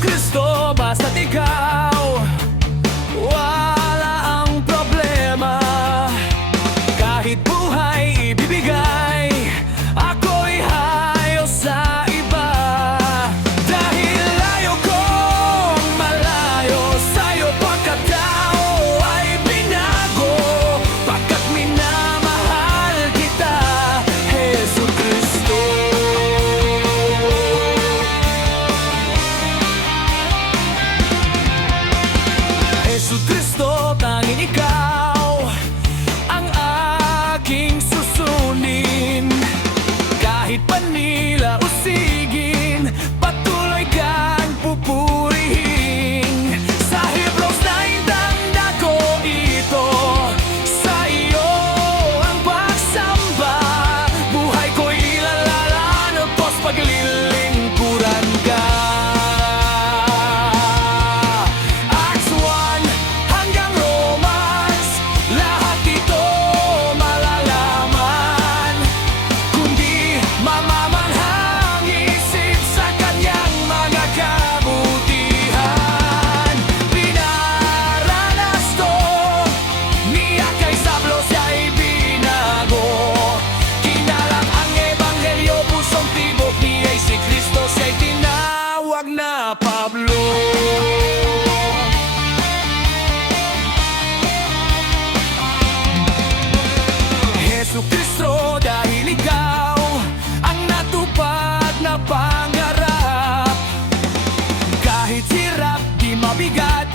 Kristo, basta't ikaw, wala ang problema. Kahit buhay ibibigay, ako'y hayo sa iba. Dahil layo kong malayo sa'yo, pagkatao ay binago. Pagkat minamahal kita, Jesu Kristo. Jesu Kristo, tanging ikaw ang aking susunin. Kahit pa nila usigin, patuloy kang pupurihin. Sa Hebrews 9 tanda ko ito, sa iyo ang pagsamba. Buhay ko'y ilalaan pos paglilingkuran ka. Acts 1 hanggang Romans, lahat ito malalaman. Kundi mamamanhang isip sa kanyang mga kabutihan. Pinaranas to, niya kay sablo siya'y binago. Kinalang ang ebanghelyo, pusong tibok niya'y si Kristo, siya'y tinawag na Pablo. Jesu Kristo, dahil ikaw ang natupad na pangarap. Kahit hirap, di mabigat,